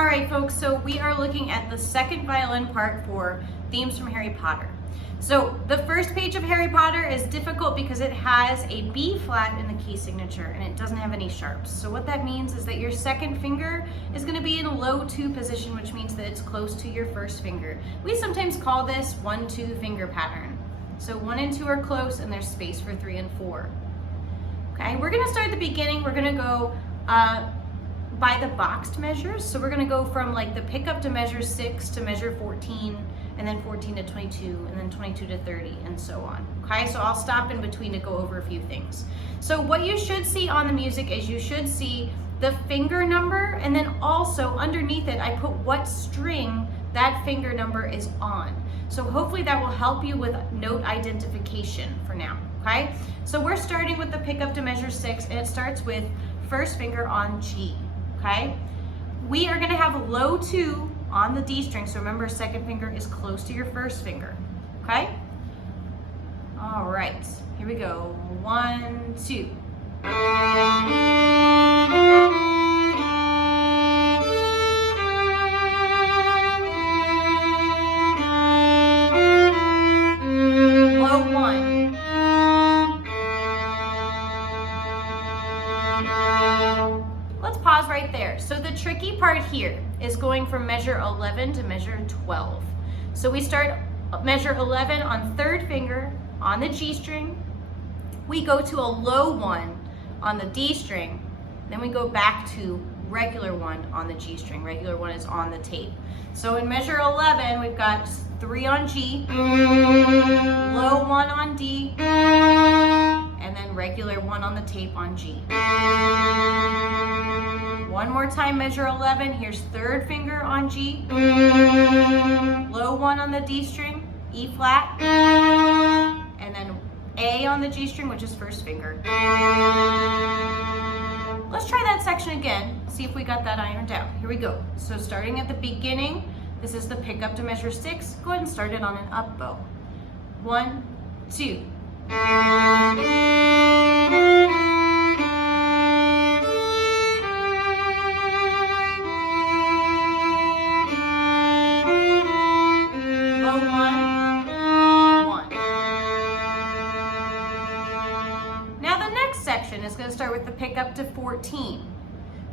All right, folks, so we are looking at the second violin part for themes from Harry Potter. So the first page of Harry Potter is difficult because it has a B flat in the key signature and it doesn't have any sharps. So what that means is that your second finger is going to be in a low 2 position, which means that it's close to your first finger. We sometimes call this 1-2 finger pattern. So 1 and 2 are close and there's space for 3 and 4. Okay, we're going to start at the beginning. We're going to go by the boxed measures. So we're going to go from like the pickup to measure 6 to measure 14, and then 14 to 22, and then 22 to 30, and so on. Okay, so I'll stop in between to go over a few things. So what you should see on the music is you should see the finger number, and then also underneath it, I put what string that finger number is on. So hopefully that will help you with note identification for now, okay? So we're starting with the pickup to measure 6, and it starts with first finger on G, okay? We are gonna have low 2 on the D string, so remember second finger is close to your first finger, okay? All right, here we go, 1, 2. Low 1. Let's pause right there. So the tricky part here is going from measure 11 to measure 12. So we start measure 11 on third finger on the G string. We go to a low 1 on the D string. Then we go back to regular 1 on the G string. Regular 1 is on the tape. So in measure 11, we've got 3 on G, low 1 on D, and then regular 1 on the tape on G. One more time, measure 11. Here's third finger on G, low 1 on the D string, E flat, and then A on the G string, which is first finger. Let's try that section again, see if we got that ironed down. Here we go. So starting at the beginning, this is the pickup to measure 6. Go ahead and start it on an up bow. 1, 2. Is going to start with the pickup to 14.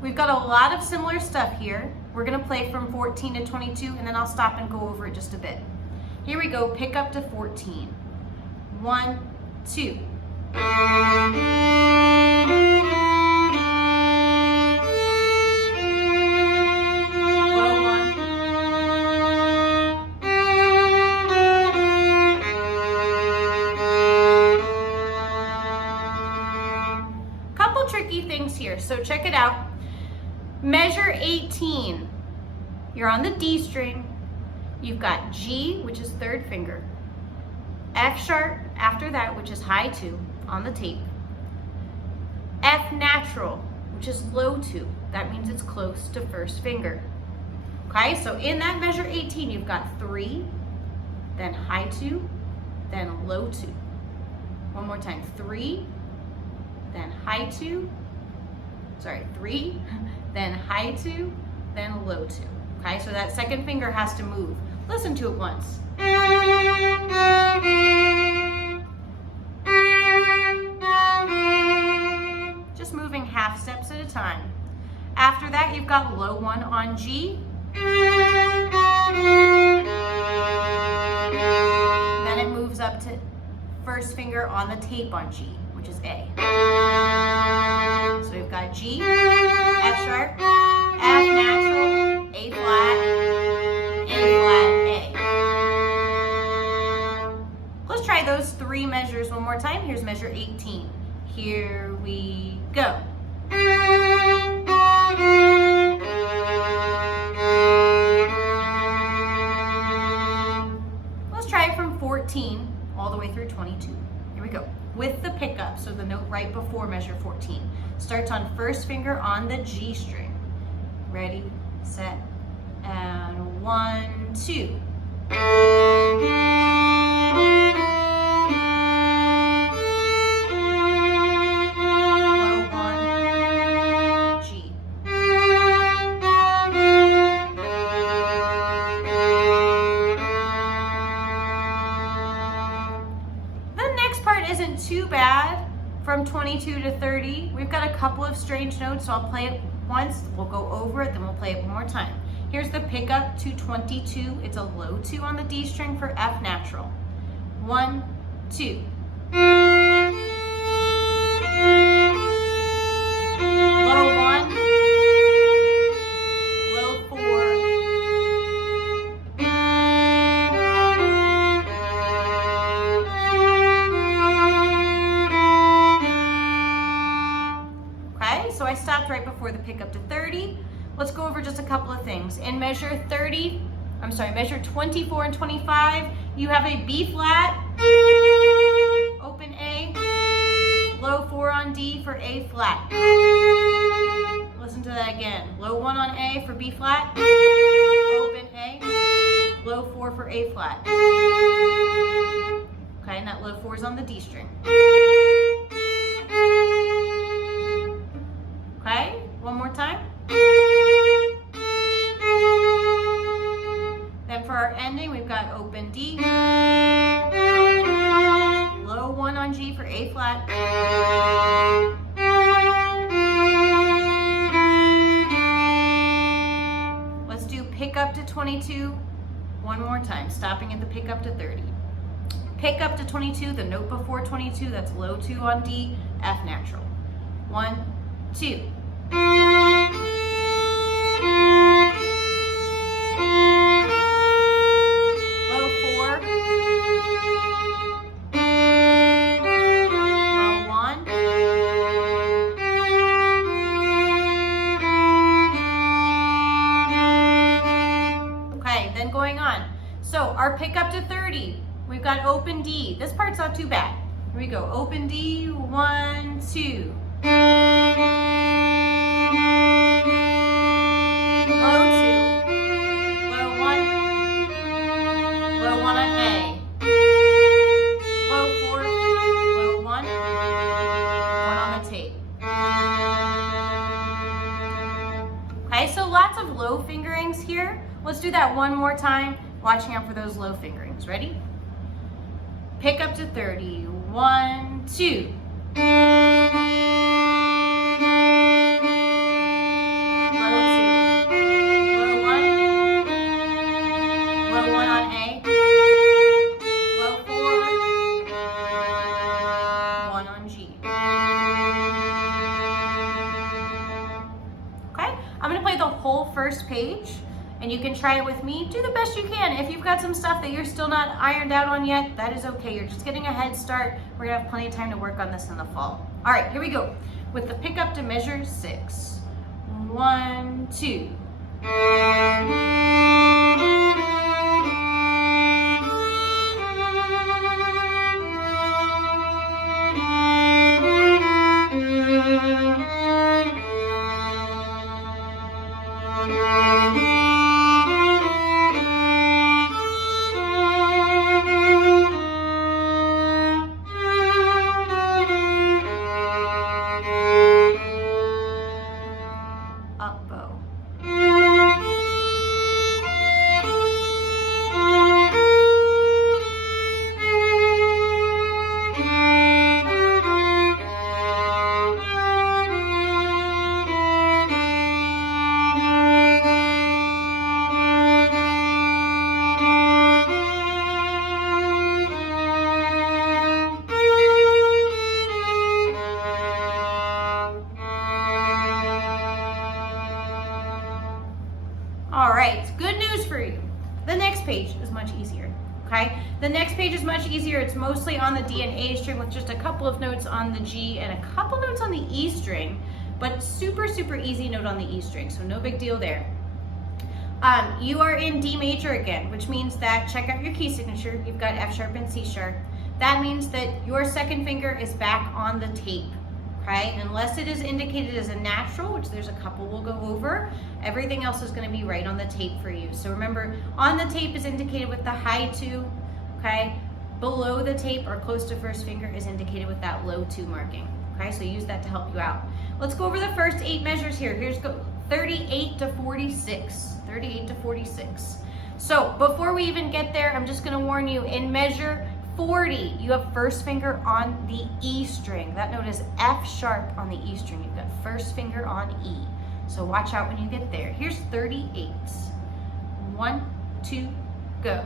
We've got a lot of similar stuff here. We're going to play from 14 to 22, and then I'll stop and go over it just a bit. Here we go, pickup to 14. 1, 2. Low 1. Tricky things here, so check it out. Measure 18, you're on the D string, you've got G, which is third finger, F sharp after that, which is high 2 on the tape, F natural, which is low 2, that means it's close to first finger. Okay, so in that measure 18, you've got 3, then high 2, then low 2. One more time, 3, then high 2, 3, then high 2, then low 2. Okay, so that second finger has to move. Listen to it once. Just moving half steps at a time. After that, you've got low 1 on G. Then it moves up to first finger on the tape on G, which is A. So we've got G, F sharp, F natural, A flat, A. Let's try those 3 measures one more time. Here's measure 18. Here we go. Let's try it from 14 all the way through 22. Here we go. With the pickup, so the note right before measure 14. Starts on first finger on the G string. Ready, set, and 1, 2. Low 1, G. from 22 to 30, we've got a couple of strange notes, so I'll play it once, we'll go over it, then we'll play it one more time. Here's the pickup to 22. It's a low 2 on the D string for F natural. 1, 2. Low 1, low 4, okay, so I stopped right before the pickup to 30. Let's go over just a couple of things. In measure 24 and 25, you have a B flat, open A, low 4 on D for A flat. Listen to that again. Low 1 on A for B flat, open A, low 4 for A flat. Okay, and that low 4 is on the D string. Okay, one more time. Then for our ending, we've got open D, low 1 on G for A flat, let's do pick up to 22 one more time, stopping at the pick up to 30. Pick up to 22, the note before 22, that's low 2 on D, F natural. 1, 2. Our pick up to 30, we've got open D. This part's not too bad. Here we go. Open D, 1, 2. Low 2. Low 1. Low 1 on A. Low 4. Low 1. 1 on the tape. Okay, so lots of low fingerings here. Let's do that one more time. Watching out for those low fingerings. Ready? Pick up to 30. 1, 2. Low 2. Low 1. Low 1 on A. Low 4. 1 on G. Okay? I'm going to play the whole first page. And you can try it with me. Do the best you can. If you've got some stuff that you're still not ironed out on yet, that is okay. You're just getting a head start. We're gonna have plenty of time to work on this in the fall. All right, here we go. With the pickup to measure 6. 1, 2. Up bow. All right, good news for you. The next page is much easier, okay? The next page is much easier. It's mostly on the D and A string with just a couple of notes on the G and a couple notes on the E string, but super, super easy note on the E string, so no big deal there. You are in D major again, which means that, check out your key signature. You've got F sharp and C sharp. That means that your second finger is back on the tape. Okay, unless it is indicated as a natural, which there's a couple we'll go over, everything else is going to be right on the tape for you. So remember, on the tape is indicated with the high 2, okay? Below the tape or close to first finger is indicated with that low 2 marking, okay? So use that to help you out. Let's go over the first 8 measures here. Here's 38 to 46, 38 to 46. So before we even get there, I'm just going to warn you, in measure 40, you have first finger on the E string. That note is F sharp on the E string. You've got first finger on E. So watch out when you get there. Here's 38. 1, 2, go.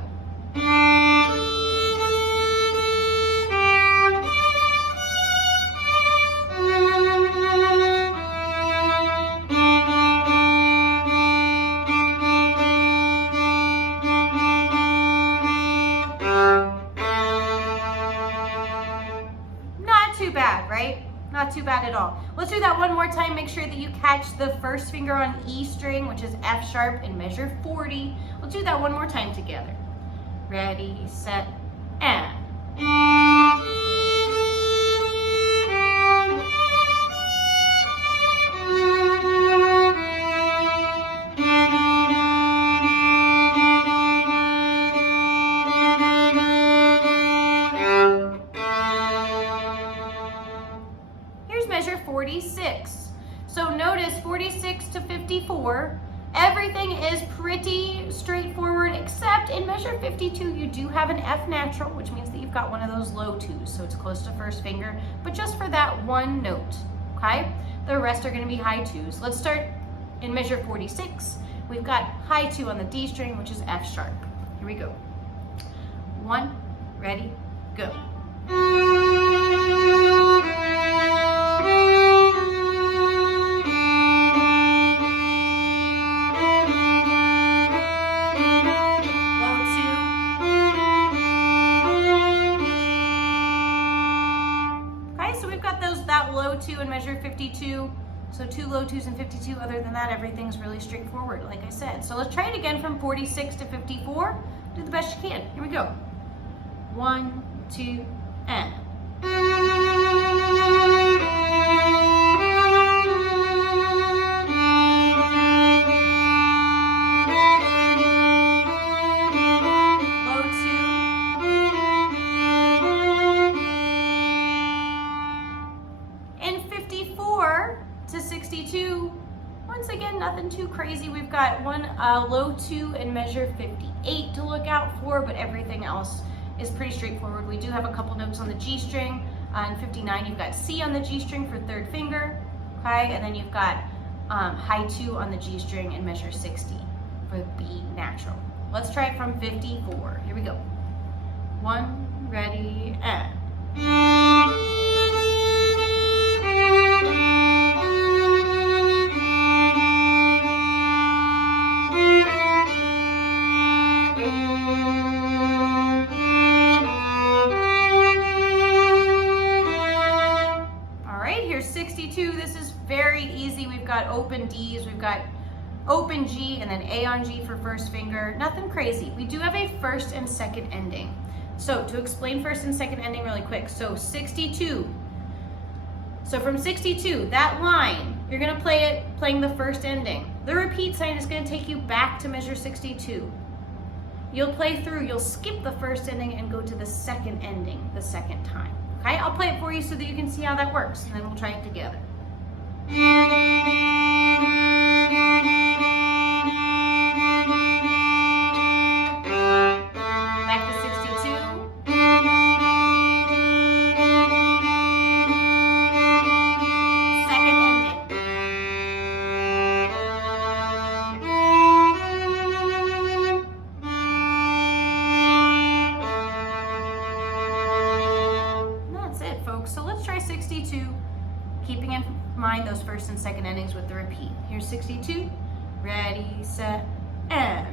Not too bad, right? Not too bad at all. Let's do that one more time. Make sure that you catch the first finger on E string, which is F sharp, and measure 40. We'll do that one more time together. Ready, set, and. Measure 46. So notice 46 to 54, everything is pretty straightforward, except in measure 52 you do have an F natural, which means that you've got one of those low twos, so it's close to first finger, but just for that one note, okay? The rest are going to be high twos. Let's start in measure 46. We've got high two on the D string, which is F sharp. Here we go. 1, ready, go. That low two in measure 52, so 2 low twos in 52. Other than that, everything's really straightforward, like I said. So let's try it again from 46 to 54. Do the best you can. Here we go. 1, 2, and. To 62, once again, nothing too crazy. We've got one low two in measure 58 to look out for, but everything else is pretty straightforward. We do have a couple notes on the G string. In 59, you've got C on the G string for third finger, okay? And then you've got high two on the G string in measure 60 for B natural. Let's try it from 54. Here we go. 1, ready, and. Here's 62. This is very easy. We've got open D's, we've got open G, and then A on G for first finger. Nothing crazy. We do have a first and second ending. So to explain first and second ending really quick. So 62. So from 62, that line, you're going to play it playing the first ending. The repeat sign is going to take you back to measure 62. You'll play through, you'll skip the first ending and go to the second ending the second time. Okay, I'll play it for you so that you can see how that works, and then we'll try it together. Back to 62. Second ending. So let's try 62, keeping in mind those first and second endings with the repeat. Here's 62, ready, set, and.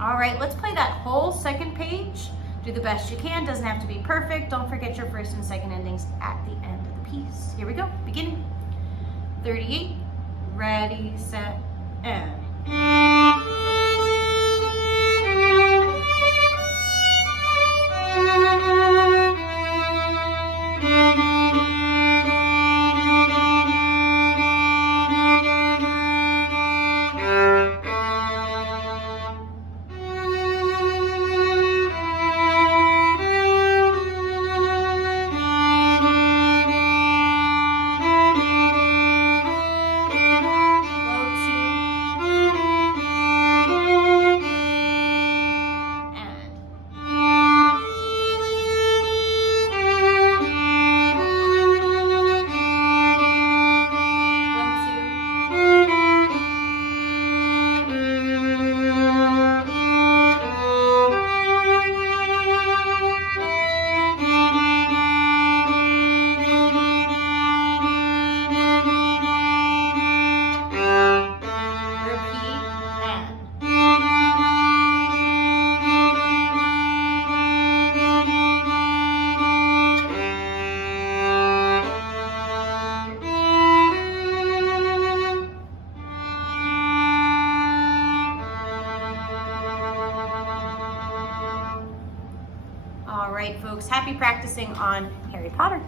All right, let's play that whole second page. Do the best you can, doesn't have to be perfect. Don't forget your first and second endings at the end of the piece. Here we go, beginning. 38, ready, set, and. All right, folks, happy practicing on Harry Potter.